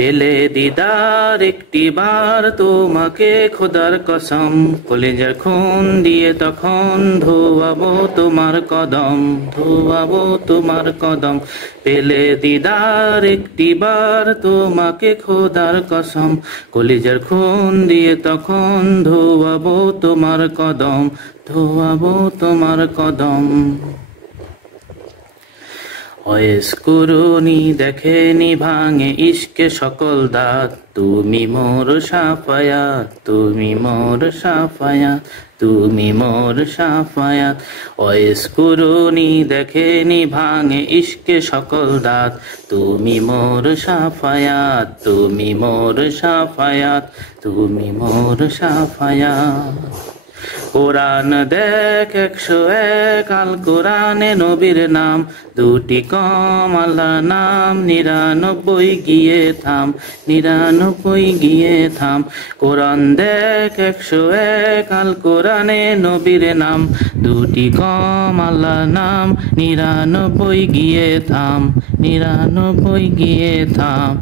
পেলে দিদার একটি বার তোমাকে খোদার কসম, কলিজার খুন দিয়ে তখন ধোয়াবো তোমার কদম, ধোয়াবো তোমার কদম। পেলে দিদার একটি বার তোমাকে খোদার কসম, কলিজার খুন দিয়ে তখন ধোয়াবো তোমার কদম, ধোয়াবো তোমার কদম। অয়েস্কুরুনি দেখেনি ভাঙে ইশকে সকল দাঁত, তুমি মোর সাফায়াত, তুমি মোর সাফায়াত, তুমি মোর সাফায়াত। অয়েস্কুরুনি দেখেনি ভাঙে ইশকে সকল দাঁত, তুমি মোর সাফায়াত, তুমি মোর সাফায়াত, তুমি মোর সাফায়াত। কোরআন দেখ 101 আল কোরআনে নবীর নাম, দুটি কম আল্লাহ নাম, 99 গিয়ে থাম, 99 গিয়ে থাম। কোরআন দেখ 101 আল কোরআনে নবীর নাম, দুটি কম আল্লাহ নাম, 99 গিয়ে থাম, 99 গিয়ে থাম।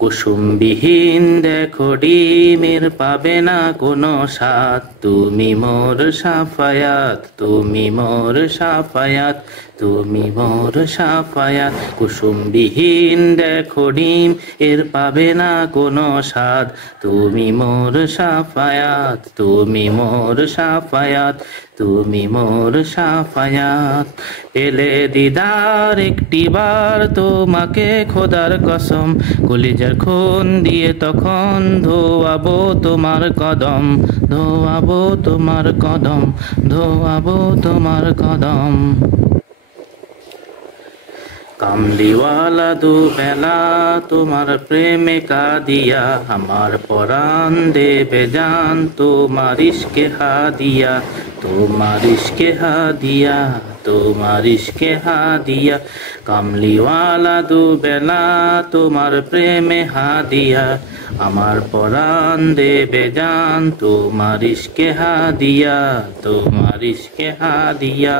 কুসুমবিহীন দেখো ডিমের পাবে না কোনো স্বাদ, তুমি মোর সাফায়াত, তুমি মোর সাফায়াত, তুমি মোর সাফায়াত। কুসুমবিহীন দেখো ডিম এর পাবে না কোনো স্বাদ, তুমি মোর সাফায়াত, তুমি মোর সাফায়াত, তুমি মোর সাফায়াত। পেলে দিদার একটি বার তোমাকে খোদার কসম, কলিজার খুন দিয়ে তখন ধোয়াবো তোমার কদম, ধোয়াবো তোমার কদম, ধোয়াবো তোমার কদম। কামলিওয়ালা দুবেলা তোমার প্রেমে কাদিয়া, আমার পরাণ দেবে জান তোমার ইশকে হাদিয়া, তোমার ইশকে হাদিয়া, তোমার ইশকে হাদিয়া। কামলিওয়ালা দুবেলা তোমার প্রেমে হাদিয়া, আমার পরাণ দেবে জান তোমার ইশকে হাদিয়া, তোমার ইশকে হাদিয়া।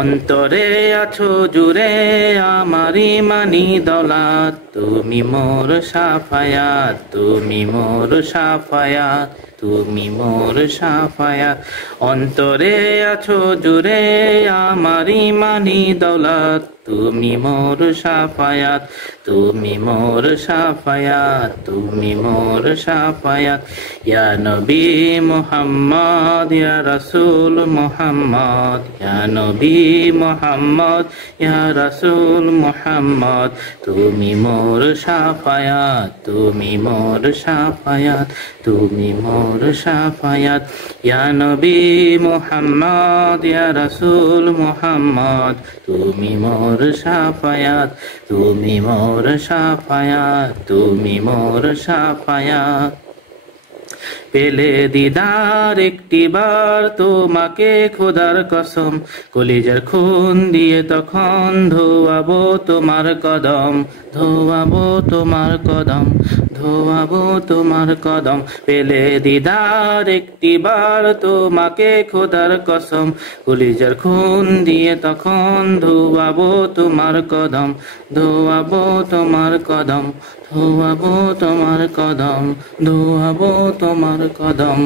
অন্তরে আছো জুড়ে আমার ইমানি দৌলত, তুমি মোর সাফায়াত, তুমি মোর সাফায়াত, তুমি মোর সাফায়াত। অন্তরে আছো জুড়ে আমার ইমানি দৌলত, তুমি মোর সাফায়াত, তুমি মোর সাফায়াত, তুমি মোর সাফায়াত। ইয়া নবী মুহাম্মদ, ইয়া রাসূল মুহাম্মদ, ইয়া নবী মুহাম্মদ, ইয়া রাসূল মুহাম্মদ, তুমি মোর সাফায়াত, তুমি মোর সাফায়াত, তুমি মোর সাফায়াত। ইয়া নবী মুহাম্মদ, ইয়া রাসূল মুহাম্মদ, তুমি মোর সাফায়াত, তুমি মোর সাফায়াত, তুমি মোর সাফায়াত। পেলে দিদার একটি বার তোমাকে খোদার কসম, কলিজার খুন দিয়ে তখন ধোয়াবো তোমার কদম, ধোয়াবো তোমার কদম, ধোয়াবো তোমার কদম। পেলে দিদার একটি বার তোমাকে খোদার কসম, কলিজার খুন দিয়ে তখন ধোয়াবো তোমার কদম, ধোয়াবো তোমার কদম, ধোয়াবো তোমার কদম, ধোয়াবো তোমার কদম।